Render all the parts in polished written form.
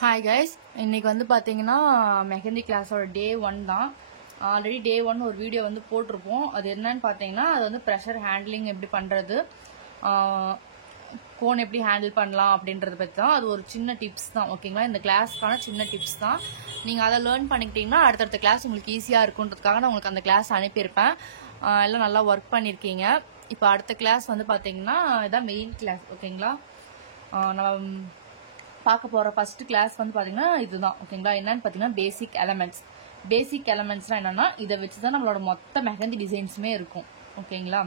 Hi guys, இன்னைக்கு வந்து பார்த்தீங்கன்னா மெஹந்தி கிளாஸோட டே 1 தான். ஆல்ரெடி டே 1 ஒரு வீடியோ வந்து போட்டிருப்போம். அது என்னன்னு பார்த்தீங்கன்னா, அது வந்து ப்ரெஷர் ஹேண்ட்லிங் எப்படி பண்ணுறது, கோன் எப்படி ஹேண்டில் பண்ணலாம் அப்படின்றத பற்றி தான். அது ஒரு சின்ன டிப்ஸ் தான், ஓகேங்களா? இந்த கிளாஸ்க்கான சின்ன டிப்ஸ் தான். நீங்கள் அதை லேர்ன் பண்ணிக்கிட்டீங்கன்னா அடுத்தடுத்த கிளாஸ் உங்களுக்கு ஈஸியாக இருக்குன்றதுக்காக நான் உங்களுக்கு அந்த கிளாஸ் அனுப்பியிருப்பேன். எல்லாம் நல்லா ஒர்க் பண்ணியிருக்கீங்க. இப்போ அடுத்த கிளாஸ் வந்து பார்த்தீங்கன்னா இதான் மெயின் கிளாஸ், ஓகேங்களா? நம்ம பார்க்க போகிற ஃபர்ஸ்ட் கிளாஸ் வந்து பார்த்தீங்கன்னா இதுதான், ஓகேங்களா? என்னன்னு பார்த்தீங்கன்னா பேசிக் எலமெண்ட்ஸ். பேசிக் எலமெண்ட்ஸ்னால் என்னென்னா, இதை வச்சு தான் நம்மளோட மொத்த மெஹந்தி டிசைன்ஸுமே இருக்கும், ஓகேங்களா?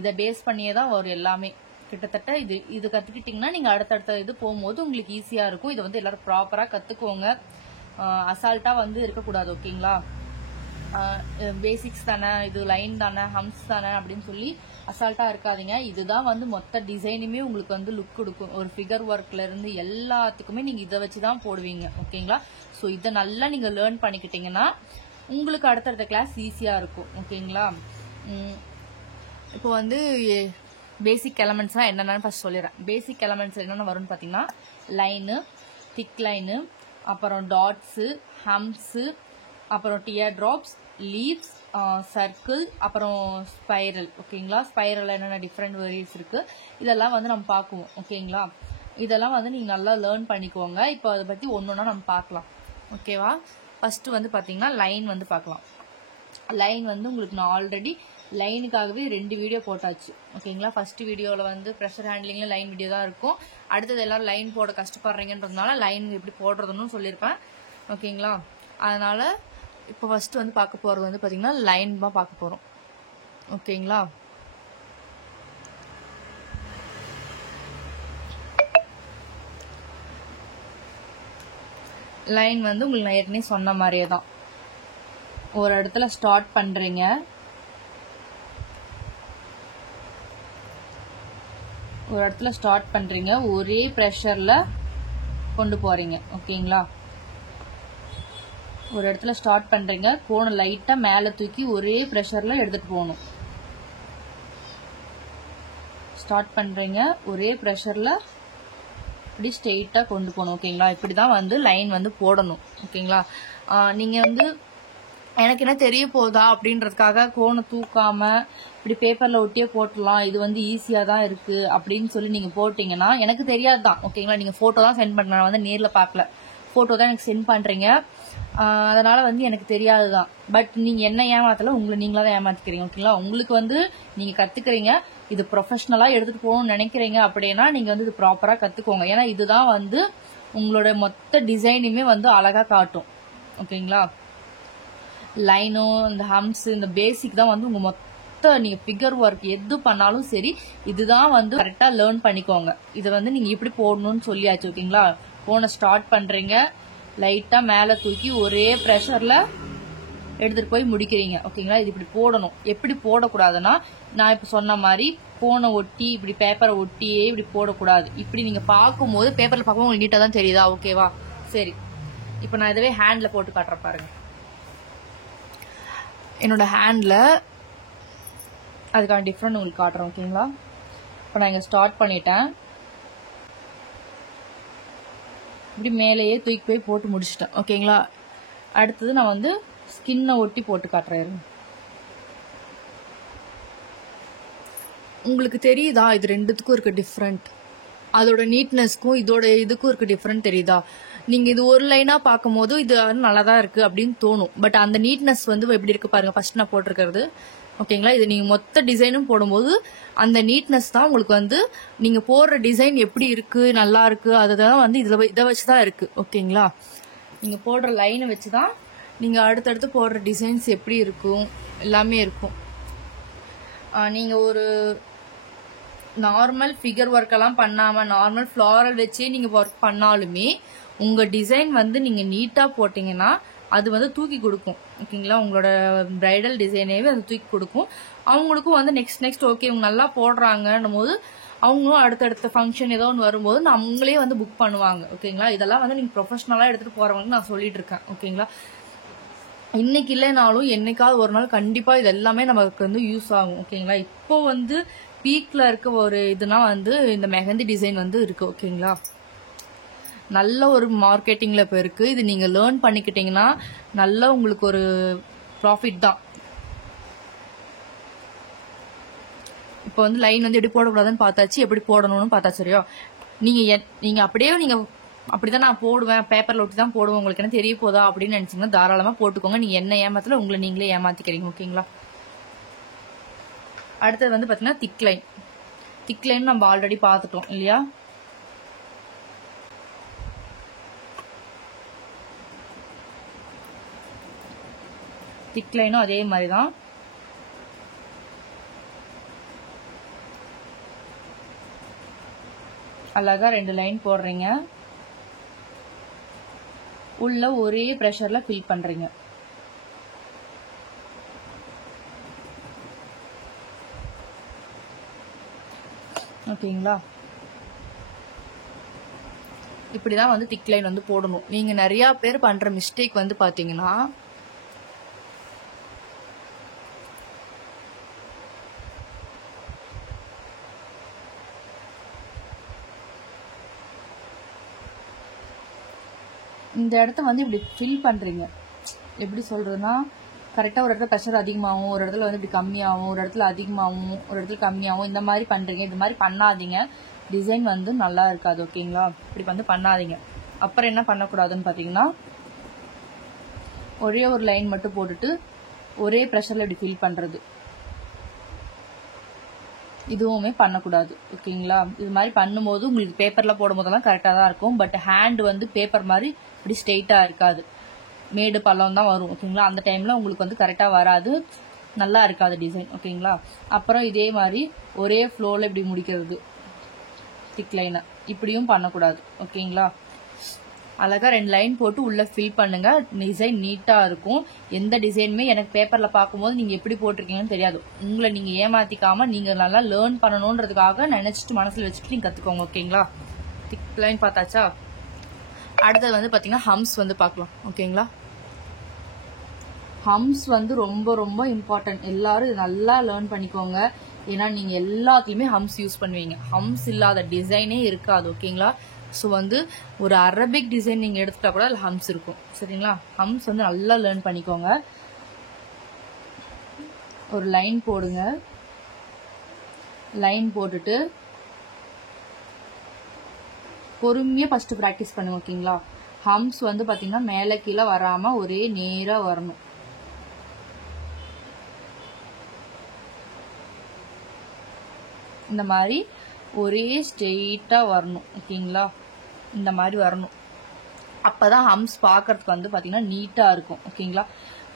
இதை பேஸ் பண்ணியே தான் வரும் எல்லாமே. கிட்டத்தட்ட இது கற்றுக்கிட்டிங்கன்னா நீங்கள் அடுத்தடுத்த இது போகும்போது உங்களுக்கு ஈஸியாக இருக்கும். இதை வந்து எல்லோரும் ப்ராப்பராக கற்றுக்கோங்க. அசால்ட்டாக வந்து இருக்கக்கூடாது, ஓகேங்களா? பேசிக்ஸ் தானே, இது லைன் தானே, ஹம்ஸ் தானே அப்படின்னு சொல்லி அசால்ட்டாக இருக்காதீங்க. இதுதான் வந்து மொத்த டிசைனுமே உங்களுக்கு வந்து லுக் கொடுக்கும். ஒரு ஃபிகர் ஒர்க்லேருந்து எல்லாத்துக்குமே நீங்கள் இதை வச்சு தான் போடுவீங்க, ஓகேங்களா? ஸோ இதை நல்லா நீங்கள் லேர்ன் பண்ணிக்கிட்டீங்கன்னா உங்களுக்கு அடுத்தடுத்த கிளாஸ் ஈஸியாக இருக்கும், ஓகேங்களா? இப்போ வந்து பேசிக் எலமெண்ட்ஸ்னால் என்னென்னு ஃபர்ஸ்ட் சொல்லிடுறேன். பேசிக் எலமெண்ட்ஸ் என்னென்ன வரும்னு பார்த்தீங்கன்னா, லைனு, திக் லைனு, அப்புறம் டாட்ஸு, ஹம்ஸு, அப்புறம் டியர் ட்ராப்ஸ், லீவ்ஸ், சர்க்கிள், அப்புறம் ஸ்பைரல், ஓகேங்களா? ஸ்பைரல் என்னென்ன டிஃப்ரெண்ட் வேரியஸ் இருக்குது, இதெல்லாம் வந்து நம்ம பார்க்குவோம், ஓகேங்களா? இதெல்லாம் வந்து நீங்கள் நல்லா லேர்ன் பண்ணிக்கோங்க. இப்போ அதை பற்றி ஒன்று ஒன்றா நம்ம பார்க்கலாம், ஓகேவா? ஃபஸ்ட்டு வந்து பார்த்தீங்கன்னா லைன் வந்து பார்க்கலாம். லைன் வந்து உங்களுக்கு நான் ஆல்ரெடி லைனுக்காகவே 2 வீடியோ போட்டாச்சு, ஓகேங்களா? ஃபர்ஸ்ட் வீடியோவில் வந்து ப்ரெஷர் ஹேண்ட்லிங்கில் லைன் வீடியோ தான் இருக்கும். அடுத்தது எல்லாரும் லைன் போட கஷ்டப்படுறீங்கன்றதுனால லைன் எப்படி போடுறதுன்னு சொல்லியிருப்பேன், ஓகேங்களா? அதனால் இப்போ ஃபர்ஸ்ட் வந்து பார்க்க போகிறது வந்து பார்த்தீங்கன்னா லைன் தான் பார்க்க போகிறோம், ஓகேங்களா? லைன் வந்து உங்களுக்கு நான் ஏற்கனவே சொன்ன மாதிரியே தான். ஒரு இடத்துல ஸ்டார்ட் பண்ணுறீங்க, ஒரே ப்ரெஷரில் கொண்டு போகிறீங்க, ஓகேங்களா? ஒரு இடத்துல ஸ்டார்ட் பண்ணுறீங்க, கோனை லைட்டாக மேலே தூக்கி ஒரே ப்ரெஷரில் எடுத்துகிட்டு போகணும். ஸ்டார்ட் பண்ணுறீங்க, ஒரே ப்ரெஷரில் இப்படி ஸ்ட்ரெயிட்டாக கொண்டு போகணும், ஓகேங்களா? இப்படி தான் வந்து லைன் வந்து போடணும், ஓகேங்களா? நீங்கள் வந்து எனக்கு என்ன தெரிய போதா அப்படின்றதுக்காக கோனை தூக்காமல் இப்படி பேப்பரில் ஒட்டியே போட்டுடலாம், இது வந்து ஈஸியாக தான் இருக்குது அப்படின்னு சொல்லி நீங்கள் போட்டிங்கன்னா எனக்கு தெரியாது தான், ஓகேங்களா? நீங்கள் ஃபோட்டோ தான் சென்ட் பண்ண, நான் வந்து நேரில் பார்க்கல, ஃபோட்டோ தான் எனக்கு சென்ட் பண்ணுறீங்க. அதனால் வந்து எனக்கு தெரியாது தான். பட் நீங்கள் என்ன ஏமாத்தல, உங்களை நீங்களாக தான் ஏமாத்திக்கிறீங்க, ஓகேங்களா? உங்களுக்கு வந்து நீங்கள் கற்றுக்குறீங்க, இது ப்ரொஃபஷ்னலாக எடுத்துகிட்டு போகணும்னு நினைக்கிறீங்க அப்படின்னா நீங்கள் வந்து இது ப்ராப்பராக கற்றுக்கோங்க. ஏன்னா இதுதான் வந்து உங்களோட மொத்த டிசைனுமே வந்து அழகாக காட்டும், ஓகேங்களா? லைனும் இந்த ஹம்ஸ் இந்த பேசிக் தான் வந்து உங்கள் மொத்த நீங்கள் ஃபிகர் ஒர்க் எது பண்ணாலும் சரி, இதுதான் வந்து கரெக்டாக லேர்ன் பண்ணிக்கோங்க. இதை வந்து நீங்கள் இப்படி போடணும்னு சொல்லியாச்சு, ஓகேங்களா? போனை ஸ்டார்ட் பண்ணுறீங்க, லைட்டாக மேலே தூக்கி ஒரே ப்ரெஷரில் எடுத்துகிட்டு போய் முடிக்கிறீங்க, ஓகேங்களா? இது இப்படி போடணும். எப்படி போடக்கூடாதுன்னா, நான் இப்போ சொன்ன மாதிரி போனை ஒட்டி இப்படி பேப்பரை ஒட்டியே இப்படி போடக்கூடாது. இப்படி நீங்கள் பார்க்கும்போது பேப்பரில் பார்க்கும்போது உங்களுக்கு நீட்டாக தான் தெரியுதா, ஓகேவா? சரி, இப்போ நான் இதுவே ஹேண்டில் போட்டு காட்டுறேன் பாருங்க. என்னோட ஹேண்டில் அதுக்கான டிஃப்ரெண்ட் உங்களுக்கு காட்டுறேன், ஓகேங்களா? இப்போ நான் இங்கே ஸ்டார்ட் பண்ணிட்டேன், இப்படி மேலேயே தூக்கி போய் போட்டு முடிச்சிட்டேன், ஓகேங்களா? அடுத்தது நான் வந்து ஸ்கின்னை ஒட்டி போட்டு காட்டுறேன். உங்களுக்கு தெரியுதா இது ரெண்டுத்துக்கும் இருக்க டிஃப்ரெண்ட்? அதோட நீட்னஸ்க்கும் இதோட இதுக்கும் இருக்க டிஃப்ரெண்ட் தெரியுதா? நீங்கள் இது ஒரு லைனாக பார்க்கும்போது இது நல்லா தான் இருக்குது அப்படின்னு தோணும். பட் அந்த நீட்னஸ் வந்து எப்படி இருக்குது பாருங்கள், ஃபர்ஸ்ட் நான் போட்டிருக்கிறது, ஓகேங்களா? இது நீங்கள் மொத்த டிசைனும் போடும்போது அந்த நீட்னஸ் தான் உங்களுக்கு வந்து நீங்கள் போடுற டிசைன் எப்படி இருக்குது, நல்லா இருக்குது, அதுதான் வந்து இதை வச்சு தான் இருக்குது, ஓகேங்களா? நீங்கள் போடுற லைனை வச்சு தான் நீங்கள் அடுத்தடுத்து போடுற டிசைன்ஸ் எப்படி இருக்கும் எல்லாமே இருக்கும். நீங்கள் ஒரு நார்மல் ஃபிகர் ஒர்க்கெல்லாம் பண்ணாமல் நார்மல் ஃப்ளாரல் வச்சே நீங்கள் ஒர்க் பண்ணாலுமே உங்கள் டிசைன் வந்து நீங்கள் நீட்டாக போட்டிங்கன்னா அது வந்து தூக்கி கொடுக்கும், ஓகேங்களா? உங்களோட பிரைடல் டிசைனேவே அது தூக்கி கொடுக்கும். அவங்களுக்கும் வந்து நெக்ஸ்ட் ஓகே இவங்க நல்லா போடுறாங்கன்னும் போது அவங்களும் அடுத்தடுத்த ஃபங்க்ஷன் ஏதோ ஒன்று வரும்போது அவங்களே வந்து புக் பண்ணுவாங்க, ஓகேங்களா? இதெல்லாம் வந்து நீங்கள் ப்ரொஃபஷ்னலாக எடுத்துகிட்டு போகிறவங்க நான் சொல்லிட்டு இருக்கேன், ஓகேங்களா? இன்னைக்கு இல்லைனாலும் என்னைக்காவது ஒரு நாள் கண்டிப்பாக இது எல்லாமே நமக்கு வந்து யூஸ் ஆகும், ஓகேங்களா? இப்போ வந்து பீக்கில் இருக்க ஒரு இதுனா வந்து இந்த மெஹந்தி டிசைன் வந்து இருக்குது, ஓகேங்களா? நல்ல ஒரு மார்க்கெட்டிங்ல இப்போ இருக்கு. இது நீங்க லேர்ன் பண்ணிக்கிட்டீங்கன்னா நல்ல உங்களுக்கு ஒரு ப்ராஃபிட் தான். இப்போ வந்து லைன் வந்து எப்படி போடக்கூடாதுன்னு பார்த்தாச்சு, எப்படி போடணும்னு பார்த்தாச்சு. சரியா? நீங்க அப்படியே நீங்க அப்படிதான் நான் போடுவேன், பேப்பர்ல ஒட்டி தான் போடுவேன், உங்களுக்கு என்ன தெரிய போதா அப்படின்னு நினைச்சீங்கன்னா தாராளமா போட்டுக்கோங்க. நீங்க என்ன ஏமாத்தல, உங்களை நீங்களே ஏமாத்திக்கிறீங்க. ஓகேங்களா? அடுத்தது வந்து பாத்தீங்கன்னா திக் லைன். திக் லைன் நம்ம ஆல்ரெடி பார்த்துட்டோம் இல்லையா? திக் லைனும் அதே மாதிரி தான். அழகா 2 லைன் போடுறீங்க, உள்ள ஒரே ப்ரெஷர்ல ஃபில் பண்றீங்க. ஓகேங்களா? இப்படிதான் வந்து திக் லைன் வந்து போடணும். நீங்க நிறைய பேர் பண்ற மிஸ்டேக் வந்து பாத்தீங்கன்னா இந்த இடத்த வந்து இப்படி ஃபில் பண்றீங்க. எப்படி சொல்றதுன்னா கரெக்டா ஒரு இடத்துல ப்ரெஷர் அதிகமாகும், ஒரு இடத்துல வந்து இப்படி கம்மியாகும், ஒரு இடத்துல அதிகமாகும், ஒரு இடத்துல கம்மியாகும். இந்த மாதிரி பண்றீங்க. இந்த மாதிரி பண்ணாதீங்க, டிசைன் வந்து நல்லா இருக்காது. ஓகேங்களா? இப்படி வந்து பண்ணாதீங்க. அப்புறம் என்ன பண்ணக்கூடாதுன்னு பாத்தீங்கன்னா ஒரே ஒரு லைன் மட்டும் போட்டுட்டு ஒரே ப்ரெஷர்ல இப்படி ஃபில் பண்றது, இதுவுமே பண்ணக்கூடாது. ஓகேங்களா? இது மாதிரி பண்ணும்போது உங்களுக்கு பேப்பர்ல போடும் போதெல்லாம் கரெக்டா தான் இருக்கும். பட் ஹேண்ட் வந்து பேப்பர் மாதிரி இப்படி ஸ்ட்ரெயிட்டா இருக்காது, மேடு பள்ளம் தான் வரும். ஓகேங்களா? அந்த டைம்ல உங்களுக்கு வந்து கரெக்டா வராது, நல்லா இருக்காது டிசைன். ஓகேங்களா? அப்புறம் இதே மாதிரி ஒரே ஃப்ளோல இப்படி முடிக்கிறது திக் லைனை, இப்படியும் பண்ணக்கூடாது. ஓகேங்களா? அழகா 2 லைன் போட்டு உள்ள ஃபில் பண்ணுங்க, டிசைன் நீட்டா இருக்கும். எந்த டிசைனுமே எனக்கு பேப்பர்ல பார்க்கும்போது நீங்க எப்படி போட்டிருக்கீங்கன்னு தெரியாது. உங்களை நீங்க ஏமாத்திக்காம நீங்க நல்லா லேர்ன் பண்ணணும்ன்றதுக்காக நினைச்சிட்டு மனசுல வச்சுட்டு நீங்க கத்துக்கோங்க. ஓகேங்களா? திக் லைன் பார்த்தாச்சா? அடுத்தது வந்து பாத்தீங்கன்னா ஹம்ஸ் வந்து பார்க்கலாம். ஓகேங்களா? ஹம்ஸ் வந்து ரொம்ப ரொம்ப இம்பார்ட்டன்ட். எல்லாரும் இது நல்லா லேர்ன் பண்ணிக்கோங்க. ஏன்னா நீங்க எல்லாத்தையுமே ஹம்ஸ் யூஸ் பண்ணுவீங்க. ஹம்ஸ் இல்லாத டிசைனே இருக்காது. ஓகேங்களா? ஸோ வந்து ஒரு அரபிக் டிசைன் நீங்க எடுத்துட்டா கூட அதில் ஹம்ஸ் இருக்கும். சரிங்களா? ஹம்ஸ் வந்து நல்லா லேர்ன் பண்ணிக்கோங்க. ஒரு லைன் போடுங்க, லைன் போட்டுட்டு பொறுமையா ஃபர்ஸ்ட் ப்ராக்டிஸ் பண்ணுங்க. ஓகேங்களா? ஹம்ஸ் வந்து பாத்தீங்கன்னா மேல கீழே வராம ஒரே நேரா வரணும். இந்த மாதிரி ஒரே ஸ்ட்ரெயிட்டா வரணும். ஓகேங்களா? இந்த மாதிரி வரணும். அப்பதான் ஹம்ஸ் பார்க்கறதுக்கு வந்து பாத்தீங்கன்னா நீட்டா இருக்கும். ஓகேங்களா?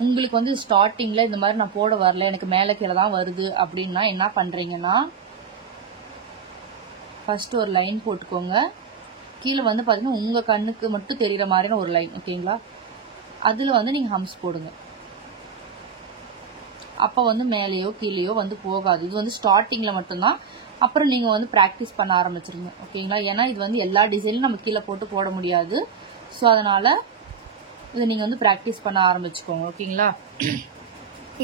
உங்களுக்கு வந்து ஸ்டார்டிங்ல இந்த மாதிரி நான் போட வரல, எனக்கு மேல கீழே தான் வருது அப்படின்னா என்ன பண்றீங்கன்னா ஃபர்ஸ்ட் ஒரு லைன் போட்டுக்கோங்க. கீழே வந்து பாத்தீங்கன்னா உங்க கண்ணுக்கு மட்டும் தெரியற மாதிரியான ஒரு லைன். ஓகேங்களா? அதுல வந்து நீங்க ஹம்ஸ் போடுங்க. அப்ப வந்து மேலேயோ கீழேயோ வந்து போகாது. இது வந்து ஸ்டார்டிங்ல மட்டும்தான். அப்புறம் நீங்க வந்து பிராக்டிஸ் பண்ண ஆரம்பிச்சிருங்க. ஓகேங்களா? ஏன்னா இது வந்து எல்லா டிசைனும் நம்ம கீழே போட்டு போட முடியாது. ஸோ அதனால இதை நீங்க வந்து பிராக்டிஸ் பண்ண ஆரம்பிச்சுக்கோங்க. ஓகேங்களா?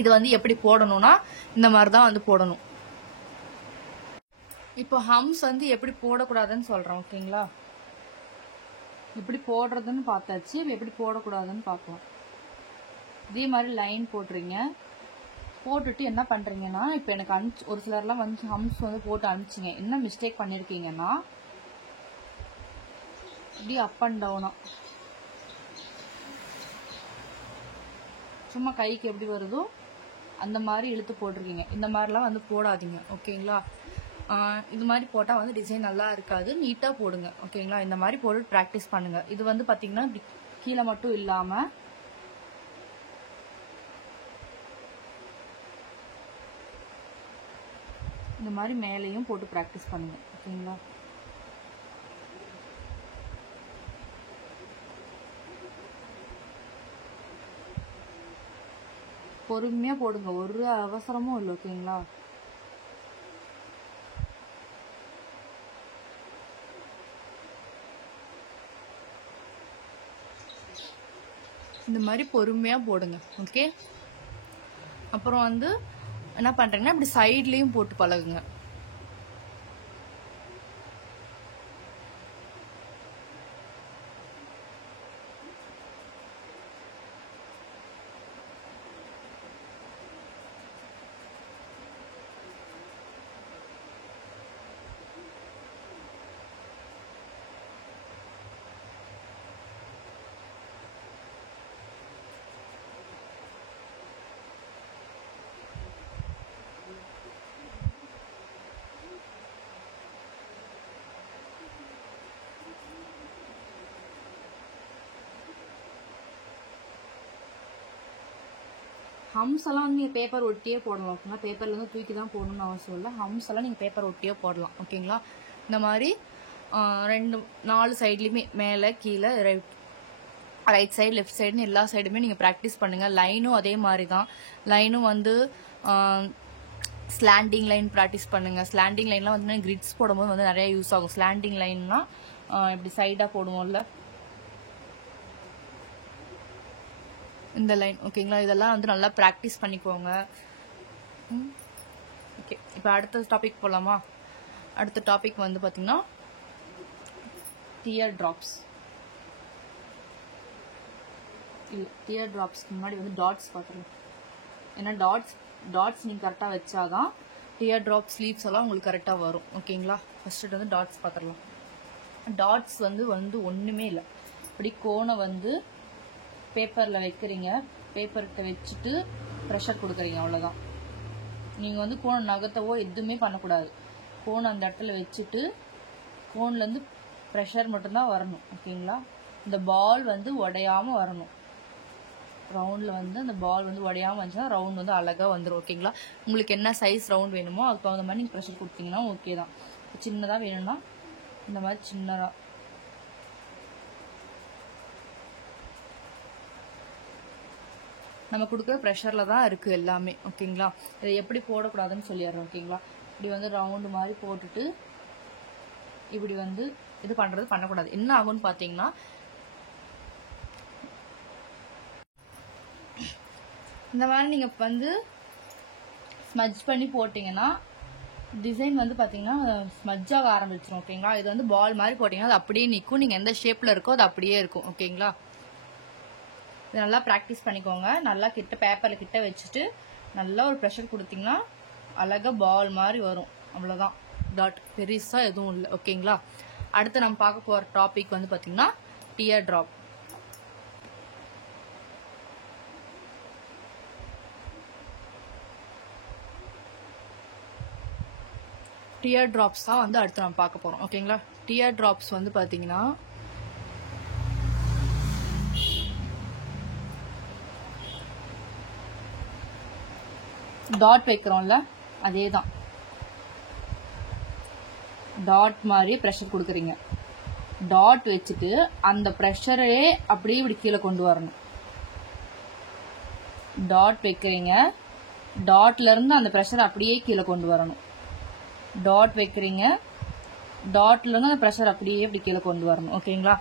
இது வந்து எப்படி போடணும்னா இந்த மாதிரி தான் வந்து போடணும். இப்போ ஹம்ஸ் வந்து எப்படி போடக்கூடாதுன்னு சொல்றோம். ஓகேங்களா? எப்படி போடுறதுன்னு பார்த்தாச்சு, எப்படி போடக்கூடாதுன்னு பார்க்கலாம். இதே மாதிரி லைன் போடுறீங்க. போட்டுட்டு என்ன பண்றீங்கன்னா இப்போ எனக்கு ஒரு சிலர்லாம் வந்து ஹம்ஸ் வந்து போட்டு அனுப்பிச்சிங்க. என்ன மிஸ்டேக் பண்ணிருக்கீங்கன்னா இப்படி அப் அண்ட் டவுனா சும்மா கைக்கு எப்படி வருதோ அந்த மாதிரி இழுத்து போட்டிருக்கீங்க. இந்த மாதிரிலாம் வந்து போடாதீங்க. ஓகேங்களா? இது மாதிரி போட்டால் வந்து டிசைன் நல்லா இருக்காது, நீட்டாக போடுங்க. ஓகேங்களா? இந்த மாதிரி போட்டு ப்ராக்டிஸ் பண்ணுங்க. இது வந்து பார்த்தீங்கன்னா கீழே மட்டும் இல்லாமல் இந்த மாதிரி மேலேயும் போட்டு ப்ராக்டிஸ் பண்ணுங்க. ஓகேங்களா? பொறுமையா போடுங்க, ஒரு அவசரமும் இல்லை. ஓகேங்களா? இந்த மாதிரி பொறுமையா போடுங்க. ஓகே? அப்புறம் வந்து என்ன பண்றீங்கன்னா இப்படி சைட்லயும் போட்டு பழகுங்க. ஹம்ஸ் எல்லாம் வந்து நீங்கள் பேப்பர் ஒட்டியே போடலாம் ஓகேங்களா. பேப்பர்லேருந்து தூக்கி தான் போடணும்னு அவசியம் இல்லை. ஹம்ஸ் எல்லாம் நீங்கள் பேப்பர் ஒட்டியே போடலாம் ஓகேங்களா. இந்த மாதிரி 4 சைட்லேயுமே மேலே கீழே ரைட் சைடு லெஃப்ட் சைடுன்னு எல்லா சைடுமே நீங்கள் ப்ராக்டிஸ் பண்ணுங்கள். லைனும் அதே மாதிரி தான். லைனும் வந்து ஸ்லாண்டிங் லைன் ப்ராக்டிஸ் பண்ணுங்கள். ஸ்லாண்டிங் லைன்லாம் வந்து கிரிட்ஸ் போடும்போது வந்து நிறைய யூஸ் ஆகும். ஸ்லாண்டிங் லைன்னா இப்படி சைடாக போடுவோம்ல இந்த லைன் ஓகேங்களா. இதெல்லாம் வந்து நல்லா ப்ராக்டிஸ் பண்ணிக்கோங்க. ஓகே, இப்போ அடுத்த டாபிக் போகலாமா. அடுத்த டாபிக் வந்து பார்த்தீங்கன்னா டியர் ட்ராப்ஸ். இல்லை, டியர் ட்ராப்ஸ்க்கு முன்னாடி வந்து டாட்ஸ் பார்த்துருங்க. ஏன்னா டாட்ஸ் நீங்கள் கரெக்டாக வச்சாதான் டியர் ட்ராப் ஸ்லீவ்ஸ் எல்லாம் உங்களுக்கு கரெக்டாக வரும் ஓகேங்களா. ஃபர்ஸ்ட்டு வந்து டாட்ஸ் பார்த்துடலாம். டாட்ஸ் வந்து ஒன்றுமே இல்லை. இப்படி கோனை வந்து பேப்பரில் வைக்கிறீங்க. பேப்பர்கிட்ட வச்சுட்டு ப்ரெஷர் கொடுக்குறீங்க, அவ்வளோதான். நீங்கள் வந்து கோனை நகர்த்தவோ எதுவுமே பண்ணக்கூடாது. கோனை அந்த இடத்துல வச்சுட்டு கோன்லேருந்து ப்ரெஷர் மட்டும்தான் வரணும் ஓகேங்களா. இந்த பால் வந்து உடையாமல் வரணும். ரவுண்டில் வந்து அந்த பால் வந்து உடையாமல் வந்துச்சுன்னா ரவுண்ட் வந்து அழகாக வந்துடும் ஓகேங்களா. உங்களுக்கு என்ன சைஸ் ரவுண்ட் வேணுமோ அதுக்கு தகுந்த மாதிரி நீங்கள் ப்ரெஷர் கொடுத்தீங்கன்னா ஓகே தான். சின்னதாக வேணும்னா இந்த மாதிரி சின்னதாக நம்ம கொடுக்குற ப்ரெஷரில் தான் இருக்குது எல்லாமே ஓகேங்களா. இதை எப்படி போடக்கூடாதுன்னு சொல்லிடுறோம் ஓகேங்களா. இப்படி வந்து ரவுண்டு மாதிரி போட்டுட்டு இப்படி வந்து இது பண்ணக்கூடாது. என்ன ஆகும்னு பார்த்தீங்கன்னா இந்த மாதிரி நீங்கள் வந்து ஸ்மஜ் பண்ணி போட்டிங்கன்னா டிசைன் வந்து பார்த்தீங்கன்னா ஸ்மஜ் ஆக ஆரம்பிச்சிடும் ஓகேங்களா. இது வந்து பால் மாதிரி போட்டிங்கன்னா அது அப்படியே நிற்கும். நீங்கள் எந்த ஷேப்பில் இருக்கோ அது அப்படியே இருக்கும் ஓகேங்களா. இது நல்லா ப்ராக்டிஸ் பண்ணிக்கோங்க. நல்லா பேப்பரில் கிட்ட வச்சுட்டு நல்லா ஒரு ப்ரெஷர் கொடுத்தீங்கன்னா அழகாக பால் மாதிரி வரும், அவ்வளோதான். டாட் பெருசாக எதுவும் இல்லை ஓகேங்களா. அடுத்து நம்ம பார்க்க போகிற டாபிக் வந்து பார்த்தீங்கன்னா டியர் ட்ராப். டியர் ட்ராப்ஸ் தான் வந்து அடுத்து நம்ம பார்க்க போகிறோம் ஓகேங்களா. டியர் ட்ராப்ஸ் வந்து பார்த்தீங்கன்னா டாட் வைக்கிறோம்ல அதே தான். டாட் மாதிரி ப்ரெஷர் கொடுக்குறீங்க. டாட் வச்சுட்டு அந்த ப்ரெஷரே அப்படியே இப்படி கீழே கொண்டு வரணும். டாட் வைக்கிறீங்க, டாட்ல இருந்து அந்த ப்ரெஷர் அப்படியே கீழே கொண்டு வரணும். டாட் வைக்கிறீங்க, டாட்ல இருந்து அந்த ப்ரெஷர் அப்படியே இப்படி கீழே கொண்டு வரணும் ஓகேங்களா.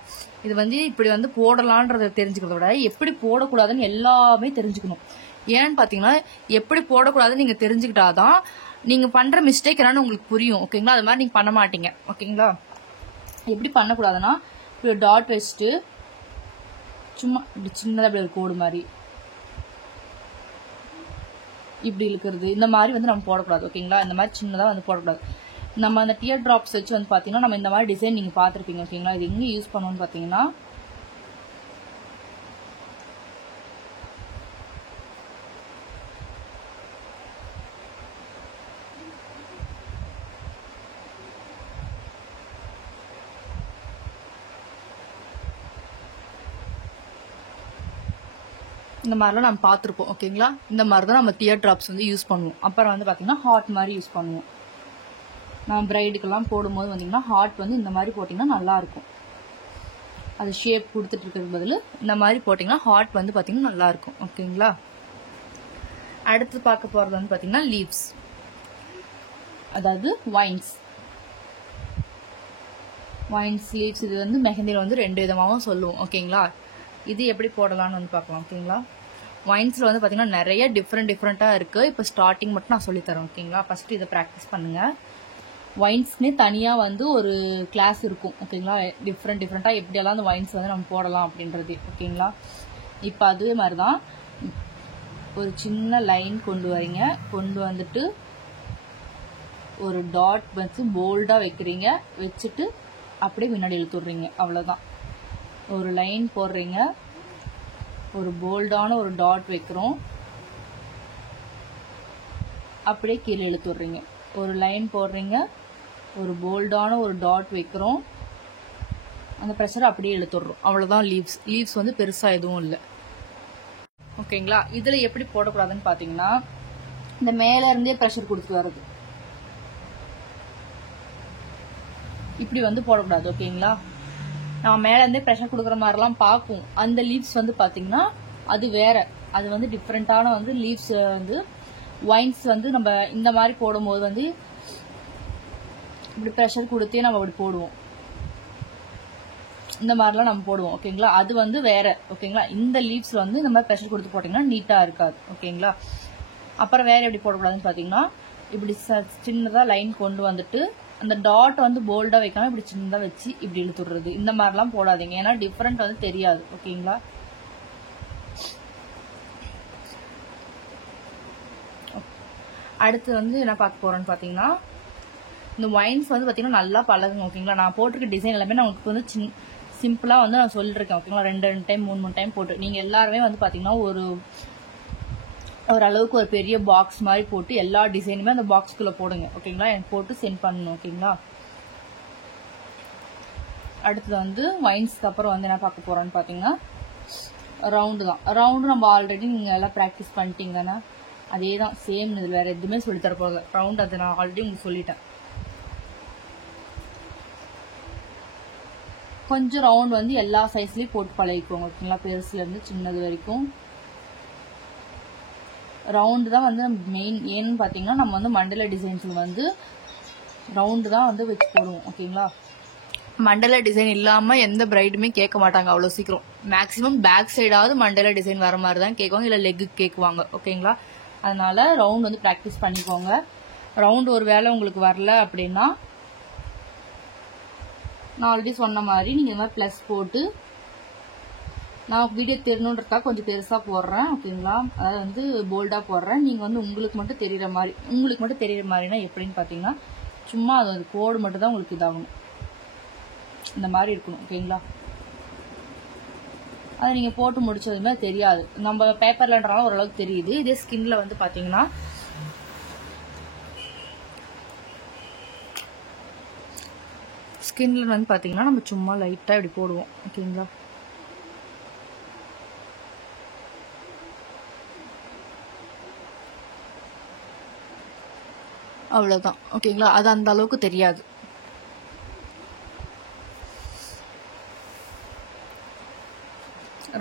இது வந்து இப்படி வந்து போடலான்றதை தெரிஞ்சுக்கிறத விட எப்படி போடக்கூடாதுன்னு எல்லாமே தெரிஞ்சுக்கணும். ஏன்னு பார்த்தீங்கன்னா எப்படி போடக்கூடாதுன்னு நீங்கள் தெரிஞ்சுக்கிட்டாதான் நீங்கள் பண்ணுற மிஸ்டேக் என்னன்னு உங்களுக்கு புரியும் ஓகேங்களா. அது மாதிரி நீங்கள் பண்ண மாட்டீங்க ஓகேங்களா. எப்படி பண்ணக்கூடாதுன்னா இப்படி டாட் வச்சுட்டு சும்மா இப்படி சின்னதாக இப்படி ஒரு கோடு மாதிரி இப்படி இழுக்கிறது இந்த மாதிரி வந்து நம்ம போடக்கூடாது ஓகேங்களா. இந்த மாதிரி சின்னதாக வந்து போடக்கூடாது. நம்ம அந்த டியர் ட்ராப்ஸ் வச்சு வந்து பார்த்தீங்கன்னா நம்ம இந்த மாதிரி டிசைன் நீங்கள் பார்த்துருப்பீங்க ஓகேங்களா. இது எங்கே யூஸ் பண்ணுவோம்னு பார்த்தீங்கன்னா இந்த மாதிரிலாம் நம்ம பார்த்துருப்போம் ஓகேங்களா. இந்த மாதிரி தான் நம்ம டியர் ட்ராப்ஸ் வந்து யூஸ் பண்ணுவோம். அப்புறம் வந்து பார்த்தீங்கன்னா ஹார்ட் மாதிரி யூஸ் பண்ணுவோம். நம்ம பிரைடுக்கெல்லாம் போடும்போது பார்த்தீங்கன்னா ஹார்ட் வந்து இந்த மாதிரி போட்டிங்கன்னா நல்லாயிருக்கும். அது ஷேப் கொடுத்துட்டு இருக்கிறது பதில் இந்த மாதிரி போட்டிங்கன்னா ஹார்ட் வந்து பார்த்தீங்கன்னா நல்லாயிருக்கும் ஓகேங்களா. அடுத்து பார்க்க போகிறது வந்து பார்த்தீங்கன்னா லீவ்ஸ், அதாவது வைன்ஸ் லீவ்ஸ். இது வந்து மெஹந்தியில் வந்து 2 விதமாகவும் சொல்லுவோம் ஓகேங்களா. இது எப்படி போடலாம்னு வந்து பார்க்கலாம் ஓகேங்களா. வைன்ஸில் வந்து பார்த்தீங்கன்னா நிறைய டிஃப்ரெண்ட்டாக இருக்குது. இப்போ ஸ்டார்டிங் மட்டும் நான் சொல்லித்தரேன் ஓகேங்களா. ஃபஸ்ட்டு இதை ப்ராக்டிஸ் பண்ணுங்கள். வைன்ஸ்னே தனியாக வந்து ஒரு கிளாஸ் இருக்கும் ஓகேங்களா. டிஃப்ரெண்ட்டாக எப்படியெல்லாம் அந்த வைன்ஸ் வந்து நம்ம போடலாம் அப்படின்றது ஓகேங்களா. இப்போ அதே மாதிரி தான் ஒரு சின்ன லைன் கொண்டு வரீங்க. கொண்டு வந்துட்டு ஒரு டாட் வச்சு போல்டாக வைக்கிறீங்க. வச்சுட்டு அப்படியே முன்னாடி இழுத்துடுறீங்க, அவ்வளோதான். ஒரு லைன் போடுறீங்க, ஒரு போல்டான ஒரு டாட் வைக்கிறோம், அப்படியே கீழே இழுத்துடுறீங்க. ஒரு லைன் போடுறீங்க, ஒரு போல்டான ஒரு டாட் வைக்கிறோம், அந்த ப்ரெஷரை அப்படியே இழுத்துடுறோம், அவ்வளோதான். லீவ்ஸ் வந்து பெருசாக எதுவும் இல்லை ஓகேங்களா. இதுல எப்படி போடக்கூடாதுன்னு பாத்தீங்கன்னா, இந்த மேல இருந்தே ப்ரெஷர் கொடுத்து வருது, இப்படி வந்து போடக்கூடாது. ஓகேங்களா. நம்ம மேல இருந்தே ப்ரெஷர் கொடுக்குற மாதிரிலாம் பார்க்கும். அந்த லீவ்ஸ் வந்து பாத்தீங்கன்னா அது வேற, அது வந்து டிஃப்ரெண்டான வந்து லீவ்ஸ் வந்து வைன்ஸ் வந்து நம்ம இந்த மாதிரி போடும்போது வந்து இப்படி ப்ரெஷர் கொடுத்தே நம்ம அப்படி போடுவோம், இந்த மாதிரிலாம் நம்ம போடுவோம். ஓகேங்களா. அது வந்து வேற. ஓகேங்களா. இந்த லீவ்ஸ் வந்து இந்த மாதிரி ப்ரெஷர் கொடுத்து போட்டீங்கன்னா நீட்டா இருக்காது. ஓகேங்களா. அப்புறம் வேற எப்படி போடக்கூடாதுன்னு பாத்தீங்கன்னா, இப்படி சின்னதா லைன் கொண்டு வந்துட்டு அந்த டாட் வந்து போல்டா வைக்காம இப்படி சின்னதா வச்சு இப்படி இழுத்துடுறது, இந்த மாதிரிலாம் போடாதீங்க. ஏன்னா டிஃபரெண்ட் வந்து தெரியாது. ஓகேங்களா. அடுத்து வந்து என்ன பார்க்க போறோம்னு பாத்தீங்கன்னா, இந்த வைன்ஸ் வந்து பாத்தீங்கன்னா நல்லா பழகுங்க. ஓகேங்களா. நான் போட்டிருக்க டிசைன் எல்லாமே நான் உங்களுக்கு வந்து சிம்பிளா வந்து நான் சொல்லிருக்கேன். ஓகேங்களா. 2 டைம் 3 டைம் போட்டு நீங்க எல்லாருமே வந்து பாத்தீங்கன்னா ஓரளவுக்கு ஒரு பெரிய பாக்ஸ் மாதிரி போட்டு எல்லா டிசைனுமே அந்த பாக்ஸ்குள்ள போடுங்க. ஓகேங்களா. எனக்கு போட்டு சென்ட் பண்ணணும். ஓகேங்களா. அடுத்தது வந்து வைன்ஸ்க்கு அப்புறம் வந்து என்ன பார்க்க போறோம்னு பாத்தீங்கன்னா, ரவுண்டு தான். ரவுண்டு நம்ம ஆல்ரெடி நீங்க எல்லாம் ப்ராக்டிஸ் பண்ணிட்டீங்க தானே, அதே தான் சேம். இது வேற எதுவுமே சொல்லி தர போகல. ரவுண்ட் அது நான் ஆல்ரெடி உங்களுக்கு சொல்லிட்டேன். கொஞ்சம் ரவுண்ட் வந்து எல்லா சைஸ்லயும் போட்டு பழகிக்கோங்க. ஓகேங்களா. பெருசுல இருந்து சின்னது வரைக்கும் ரவுண்டு தான் வந்து மெயின். ஏன்னு பாத்தீங்கன்னா நம்ம வந்து மண்டல டிசைன்ஸ்ல வந்து ரவுண்டு தான் வந்து வச்சு போடுவோம். ஓகேங்களா. மண்டல டிசைன் இல்லாம எந்த பிரைடுமே கேட்க மாட்டாங்க அவ்வளோ சீக்கிரம். மேக்ஸிமம் பேக் சைடாவது மண்டல டிசைன் வர மாதிரி தான் கேட்குவாங்க, இல்லை லெக்கு கேட்குவாங்க. ஓகேங்களா. அதனால ரவுண்ட் வந்து ப்ராக்டிஸ் பண்ணிக்கோங்க. ரவுண்ட் ஒரு வேளை உங்களுக்கு வரல அப்படின்னா நான் ஆல்ரெடி சொன்ன மாதிரி நீங்க இந்த மாதிரி பிளஸ் போட்டு, நான் வீடியோ தெரியணுன்றதுக்காக கொஞ்சம் பெருசா போடுறேன். ஓகேங்களா. அதாவது வந்து போல்டா போடுறேன். நீங்க வந்து உங்களுக்கு மட்டும் தெரியுற மாதிரினா எப்படின்னு பாத்தீங்கன்னா, சும்மா அது கோடு மட்டும் தான் உங்களுக்கு இதாகணும், இந்த மாதிரி இருக்கணும். ஓகேங்களா. அதை நீங்க போட்டு முடிச்சதுமே தெரியாது. நம்ம பேப்பர்லன்றாலும் ஓரளவுக்கு தெரியுது. இதே ஸ்கின்ல வந்து பாத்தீங்கன்னா நம்ம சும்மா லைட்டா இப்படி போடுவோம். ஓகேங்களா. அவ்வளவுதான். ஓகேங்களா. அது அந்த அளவுக்கு தெரியாது.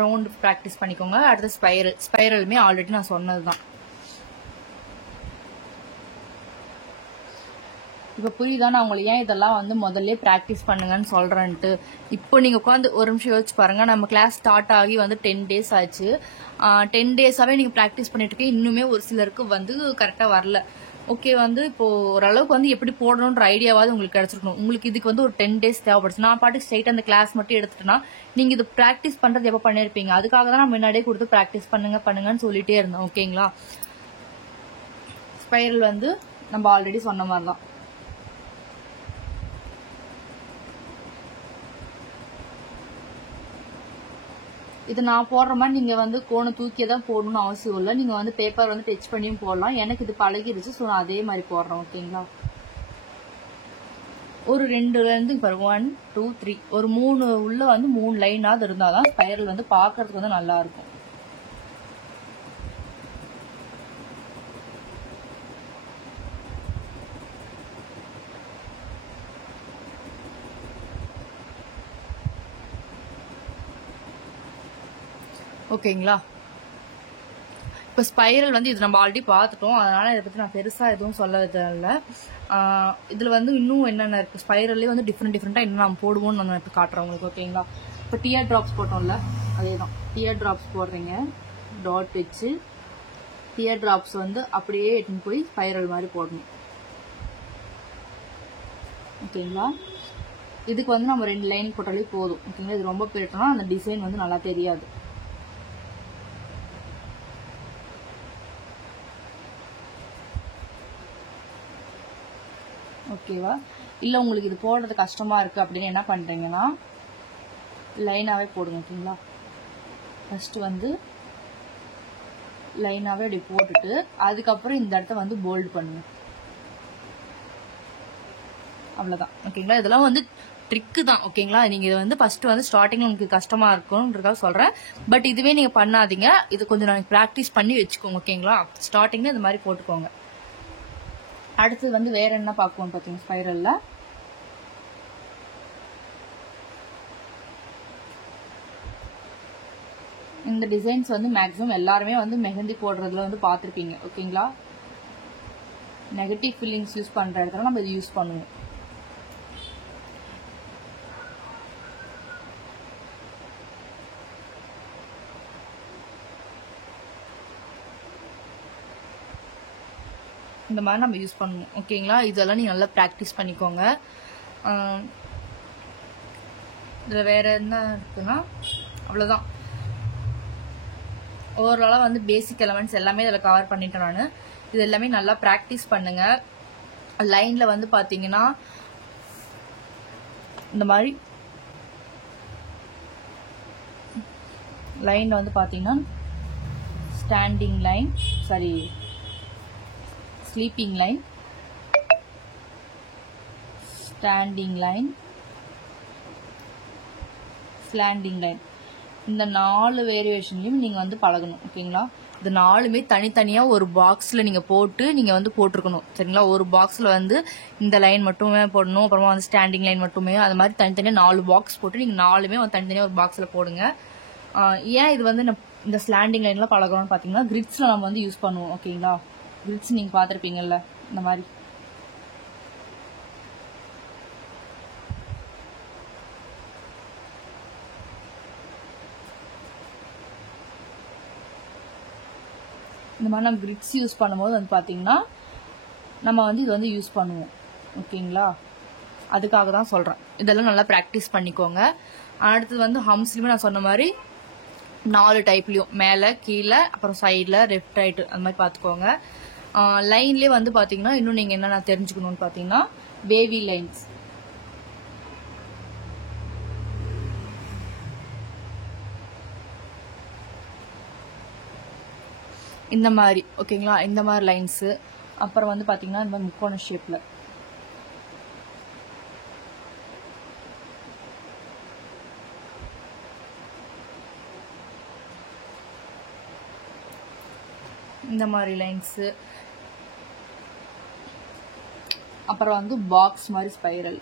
ரவுண்ட் ப்ராக்டிஸ் பண்ணிக்கோங்க. அடுத்து ஸ்பைரலுமே ஆல்ரெடி நான் சொன்னதுதான். இப்ப புரியுதா நான் உங்களுக்கு ஏன் இதெல்லாம் வந்து முதல்ல ப்ராக்டிஸ் பண்ணுங்கன்னு சொல்றேன்ட்டு. இப்போ நீங்க உட்காந்து ஒரு நிமிஷம் யோசிச்சு பாருங்க. நம்ம கிளாஸ் ஸ்டார்ட் ஆகி வந்து 10 days ஆச்சு. 10 days-ஆவே நீங்க ப்ராக்டிஸ் பண்ணிட்டு இருக்கீங்க. இன்னுமே ஒரு சிலருக்கு வந்து கரெக்டா வரல. ஓகே. வந்து இப்போ ஓரளவுக்கு வந்து எப்படி போடணுன்ற ஐடியாவாவது உங்களுக்கு கிடைச்சிருக்கணும். உங்களுக்கு இதுக்கு வந்து ஒரு 10 days தேவைப்படுச்சு. நான் பாட்டு ஸ்ட்ரைட் அந்த கிளாஸ் மட்டும் எடுத்துட்டேன்னா நீங்க இது ப்ராக்டிஸ் பண்றது எப்ப பண்ணிருப்பீங்க. அதுக்காக தான் நான் முன்னாடியே கொடுத்து ப்ராக்டிஸ் பண்ணுங்கன்னு சொல்லிட்டே இருந்தேன். ஓகேங்களா. ஸ்பைரல் வந்து நம்ம ஆல்ரெடி சொன்ன மாதிரி தான். இது நான் போடுற மாதிரி நீங்க வந்து கோணை தூக்கியே தான் போடணும்னு அவசியம் இல்லை. நீங்க வந்து பேப்பர் வந்து டச் பண்ணியும் போடலாம். எனக்கு இது பழகிருச்சு, ஸோ நான் அதே மாதிரி போடுறேன். ஓகேங்களா. ஒரு 2 1 2 3 ஒரு 3 உள்ள வந்து 3 லைனாவது இருந்தாதான் ஸ்பைரல் வந்து பாக்குறதுக்கு வந்து நல்லா இருக்கும். ஓகேங்களா. இப்போ ஸ்பைரல் வந்து இது நம்ம ஆல்ரெடி பார்த்துட்டோம். அதனால இதை பற்றி நான் பெருசாக எதுவும் சொல்ல இல்லை. இதில் வந்து இன்னும் என்னென்ன இருக்குது, ஸ்பைரல்லே வந்து டிஃப்ரெண்ட்டாக என்ன நம்ம போடுவோம்னு நான் இப்போ காட்டுறேன் உங்களுக்கு. ஓகேங்களா. இப்போ டியர் ட்ராப்ஸ் போட்டோம்ல, அதே தான். டியர் ட்ராப்ஸ் போடுறீங்க, டாட் வச்சு டியர் ட்ராப்ஸ் வந்து அப்படியே எடுத்துன்னு போய் ஸ்பைரல் மாதிரி போடணும். ஓகேங்களா. இதுக்கு வந்து நம்ம 2 லைன் போட்டாலே போதும். ஓகேங்களா. இது ரொம்ப போயிட்டோம்னா அந்த டிசைன் வந்து நல்லா தெரியாது. ஓகேவா. இல்லை உங்களுக்கு இது போடுறது கஷ்டமா இருக்கு அப்படின்னு என்ன பண்றீங்கன்னா லைனாவே போடுங்க. ஓகேங்களா. ஃபர்ஸ்ட் வந்து லைனாவே அப்படி போட்டுட்டு அதுக்கப்புறம் இந்த இடத்த வந்து போல்டு பண்ணுங்க. அவ்வளவுதான். ஓகேங்களா. இதெல்லாம் வந்து ட்ரிக்கு தான் ஓகேங்களா. நீங்கள் இது வந்து ஃபஸ்ட்டு வந்து ஸ்டார்டிங்கில் உங்களுக்கு கஷ்டமாக இருக்கும்ன்றதுக்காக சொல்கிறேன். பட் இதுவே நீங்கள் பண்ணாதீங்க, இது கொஞ்சம் நாங்கள் ப்ராக்டிஸ் பண்ணி வச்சுக்கோங்க ஓகேங்களா. ஸ்டார்டிங்கில் இது மாதிரி போட்டுக்கோங்க. அடுத்தது வந்து வேற என்ன பார்க்குவோம் பார்த்தீங்கன்னா ஸ்பைரலில் இந்த டிசைன்ஸ் வந்து மேக்ஸிமம் எல்லாருமே வந்து மெஹந்தி போடுறதுல வந்து பார்த்துருப்பீங்க ஓகேங்களா. நெகட்டிவ் ஃபீலிங்ஸ் யூஸ் பண்ணுற இடத்துல நம்ம இது யூஸ் பண்ணுவோம். இந்த மாதிரி நம்ம யூஸ் பண்ணுவோம் ஓகேங்களா. இதெல்லாம் நீங்கள் நல்லா ப்ராக்டிஸ் பண்ணிக்கோங்க. இதில் வேறு என்ன இருக்குன்னா அவ்வளோதான். ஓவராலாக வந்து பேசிக் எலமெண்ட்ஸ் எல்லாமே இதில் கவர் பண்ணிட்டேன் நான். இது எல்லாமே நல்லா ப்ராக்டிஸ் பண்ணுங்கள். லைனில் வந்து பார்த்தீங்கன்னா இந்த மாதிரி லைனில் வந்து பார்த்தீங்கன்னா standing line sorry sleeping line, standing line, slanting line, இந்த 4 வேரியேஷன்லையும் நீங்கள் வந்து பழகணும் ஓகேங்களா. இது 4மே தனித்தனியாக ஒரு பாக்ஸில் நீங்கள் போட்டு நீங்கள் வந்து போட்டிருக்கணும் சரிங்களா. ஒரு பாக்ஸில் வந்து இந்த லைன் மட்டுமே போடணும், அப்புறமா வந்து ஸ்டாண்டிங் லைன் மட்டுமே, அது மாதிரி தனித்தனியாக 4 பாக்ஸ் போட்டு நீங்கள் 4மே வந்து தனித்தனியாக ஒரு பாக்ஸில் போடுங்க. ஏன் இது வந்து இந்த ஸ்லாண்டிங் லைன்லாம் பழகணும்னு பார்த்தீங்கன்னா கிரிட்ஸில் நம்ம வந்து யூஸ் பண்ணுவோம் ஓகேங்களா. கிரிட்ஸ் நீங்கள் பார்த்துருப்பீங்கல்ல இந்த மாதிரி. இந்த மாதிரி நம்ம கிரிட்ஸ் யூஸ் பண்ணும்போது வந்து பார்த்தீங்கன்னா நம்ம வந்து இது வந்து யூஸ் பண்ணுவோம் ஓகேங்களா. அதுக்காக தான் சொல்கிறேன். இதெல்லாம் நல்லா ப்ராக்டிஸ் பண்ணிக்கோங்க. அடுத்தது வந்து ஹம்ஸ்லையுமே நான் சொன்ன மாதிரி 4 டைப்லையும் மேலே கீழே அப்புறம் சைடில் லெஃப்ட் ரைட்டு அந்த மாதிரி பார்த்துக்கோங்க. லைன்லேயே வந்து பார்த்தீங்கன்னா இன்னும் நீங்கள் என்னென்ன தெரிஞ்சுக்கணும்னு பார்த்தீங்கன்னா வேவி லைன்ஸ், இந்த மாதிரி ஓகேங்களா. இந்த மாதிரி லைன்ஸு, அப்புறம் வந்து பார்த்தீங்கன்னா இந்த மாதிரி முக்கோண ஷேப்பில் இந்த மாதிரி லைன்ஸு, அப்புறம் வந்து பாக்ஸ் மாதிரி ஸ்பைரல்,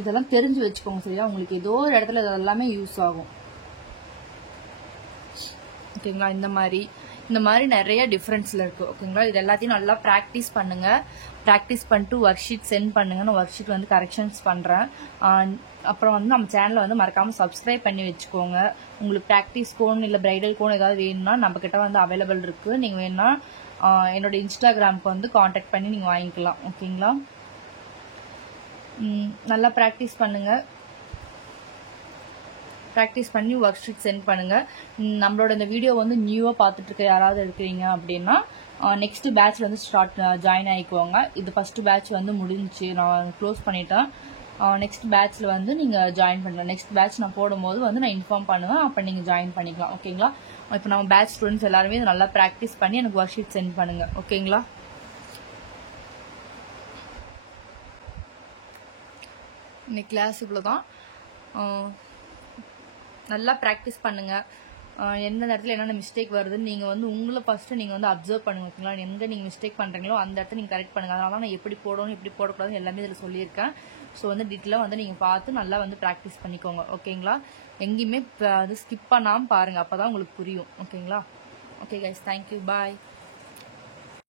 இதெல்லாம் தெரிஞ்சு வச்சுக்கோங்க சரியா. உங்களுக்கு ஏதோ ஒரு இடத்துல இதெல்லாமே யூஸ் ஆகும் ஓகேங்களா. இந்த மாதிரி நிறைய டிஃப்ரென்ஸில் இருக்குது ஓகேங்களா. இது எல்லாத்தையும் நல்லா ப்ராக்டிஸ் பண்ணுங்கள். ப்ராக்டிஸ் பண்ணிட்டு ஒர்க் ஷீட் சென்ட் பண்ணுங்கள். நான் ஒர்க் ஷீட் வந்து கரெக்ஷன்ஸ் பண்ணுறேன். அப்புறம் வந்து நம்ம சேனலை வந்து மறக்காமல் சப்ஸ்கிரைப் பண்ணி வச்சுக்கோங்க. உங்களுக்கு ப்ராக்டிஸ் கோன் இல்லை பிரைடல் கோன் ஏதாவது வேணும்னா நம்மக்கிட்ட வந்து அவைலபிள் இருக்குது. நீங்கள் வேணும்னா என்னோட இன்ஸ்டாகிராமுக்கு வந்து காண்டாக்ட் பண்ணி நீங்கள் வாங்கிக்கலாம் ஓகேங்களா. நல்லா ப்ராக்டிஸ் பண்ணுங்கள். ப்ராக்டிஸ் பண்ணி ஒர்க் ஷீட் சென்ட் பண்ணுங்கள். நம்மளோட இந்த வீடியோ வந்து நியூவாக பார்த்துட்டு இருக்க யாராவது இருக்கிறீங்க அப்படின்னா நெக்ஸ்ட் பேட்ச் வந்து ஜாயின் ஆகிக்குவாங்க. இது ஃபஸ்ட்டு பேட்ச் வந்து முடிஞ்சிச்சு, நான் க்ளோஸ் பண்ணிட்டேன். நெக்ஸ்ட் பேட்ச்சில் வந்து நீங்கள் ஜாயின் பண்ணலாம். நெக்ஸ்ட் பேட்ச் நான் போடும்போது வந்து நான் இன்ஃபார்ம் பண்ணுவேன், அப்போ நீங்கள் ஜாயின் பண்ணிக்கலாம் ஓகேங்களா. இப்போ நம்ம பேட்ச் ஸ்டூடெண்ட்ஸ் எல்லாருமே நல்லா ப்ராக்டிஸ் பண்ணி எனக்கு ஒர்க் ஷீட் சென்ட் பண்ணுங்கள் ஓகேங்களா. இன்னைக்கு கிளாஸ் இவ்வளோ தான். நல்லா ப்ராக்டிஸ் பண்ணுங்கள். எந்த இடத்துல என்னென்ன மிஸ்டேக் வருதுன்னு நீங்கள் வந்து உங்களை ஃபஸ்ட்டு நீங்கள் வந்து அப்சர்வ் பண்ணுங்க ஓகேங்களா. எங்கே நீங்கள் மிஸ்டேக் பண்ணுறீங்களோ அந்த இடத்த நீங்கள் கரெக்ட் பண்ணுங்கள். அதனால தான் நான் எப்படி போடணும் எப்படி போடக்கூடாதுன்னு எல்லாமே இதில் சொல்லியிருக்கேன். ஸோ வந்து டீட்டெயிலாக வந்து நீங்கள் பார்த்து நல்லா வந்து ப்ராக்டிஸ் பண்ணிக்கோங்க ஓகேங்களா. எங்கேயுமே அது ஸ்கிப் பண்ணாமல் பாருங்கள், அப்போ தான் உங்களுக்கு புரியும் ஓகேங்களா. ஓகே கைஸ், தேங்க்யூ, பாய்.